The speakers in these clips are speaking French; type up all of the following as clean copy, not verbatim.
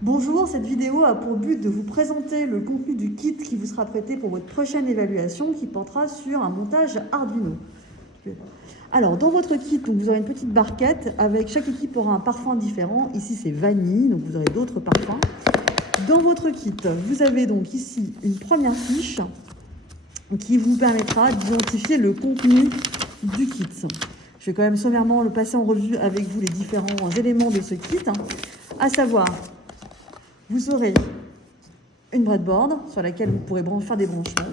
Bonjour, cette vidéo a pour but de vous présenter le contenu du kit qui vous sera prêté pour votre prochaine évaluation qui portera sur un montage Arduino. Alors, dans votre kit, donc, vous aurez une petite barquette avec chaque équipe aura un parfum différent. Ici, c'est vanille, donc vous aurez d'autres parfums. Dans votre kit, vous avez donc ici une première fiche qui vous permettra d'identifier le contenu du kit. Je vais quand même sommairement le passer en revue avec vous les différents éléments de ce kit, à savoir, vous aurez une breadboard sur laquelle vous pourrez faire des branchements,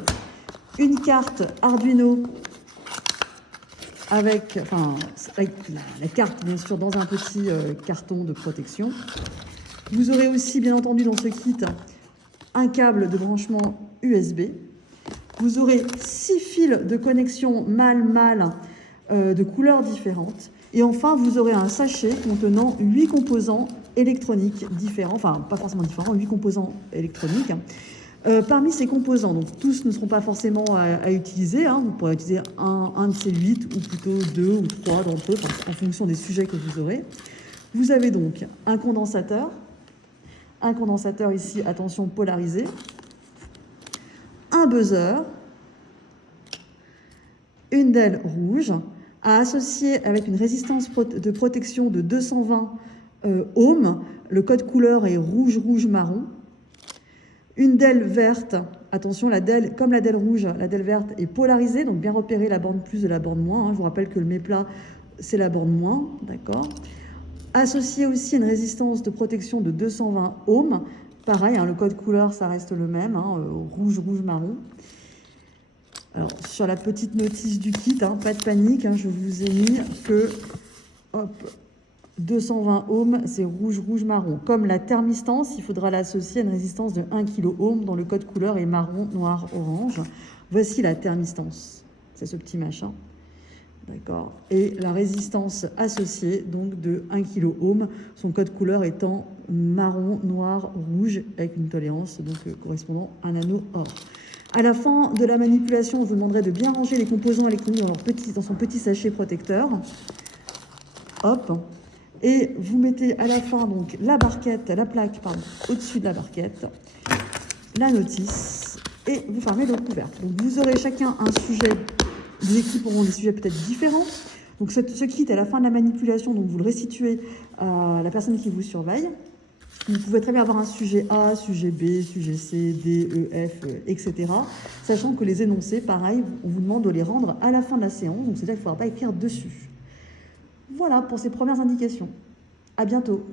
une carte Arduino avec la carte bien sûr dans un petit carton de protection. Vous aurez aussi bien entendu dans ce kit un câble de branchement USB. Vous aurez 6 fils de connexion mâle-mâle de couleurs différentes. Et enfin, vous aurez un sachet contenant 8 composants électroniques différents, enfin pas forcément différents, 8 composants électroniques. Parmi ces composants, donc tous ne seront pas forcément à utiliser, vous pourrez utiliser un de ces 8 ou plutôt 2 ou 3 d'entre eux, en fonction des sujets que vous aurez. Vous avez donc un condensateur ici, attention, polarisé, un buzzer, une DEL rouge, à associer avec une résistance de protection de 220 ohms. Le code couleur est rouge-rouge-marron. Une DEL verte, attention, comme la DEL rouge, la DEL verte est polarisée, donc bien repérer la borne plus de la borne moins. Je vous rappelle que le méplat, c'est la borne moins, d'accord. Associé aussi à une résistance de protection de 220 ohms. Pareil, le code couleur, ça reste le même, rouge-rouge-marron. Alors, sur la petite notice du kit, pas de panique, je vous ai mis que 220 ohms, c'est rouge-rouge-marron. Comme la thermistance, il faudra l'associer à une résistance de 1 kOhm dont le code couleur est marron, noir, orange. Voici la thermistance, c'est ce petit machin. D'accord. Et la résistance associée, donc de 1 kOhm, son code couleur étant marron, noir, rouge, avec une tolérance donc correspondant à un anneau or. À la fin de la manipulation, on vous demanderait de bien ranger les composants électroniques dans son petit sachet protecteur. Hop. Et vous mettez à la fin donc la plaque au-dessus de la barquette, la notice, et vous fermez le couvercle. Donc vous aurez chacun un sujet. Les équipes auront des sujets peut-être différents. Donc ce kit, à la fin de la manipulation, donc vous le restituez à la personne qui vous surveille. Vous pouvez très bien avoir un sujet A, sujet B, sujet C, D, E, F, etc. Sachant que les énoncés, pareil, on vous demande de les rendre à la fin de la séance. Donc c'est-à-dire qu'il ne faudra pas écrire dessus. Voilà pour ces premières indications. À bientôt.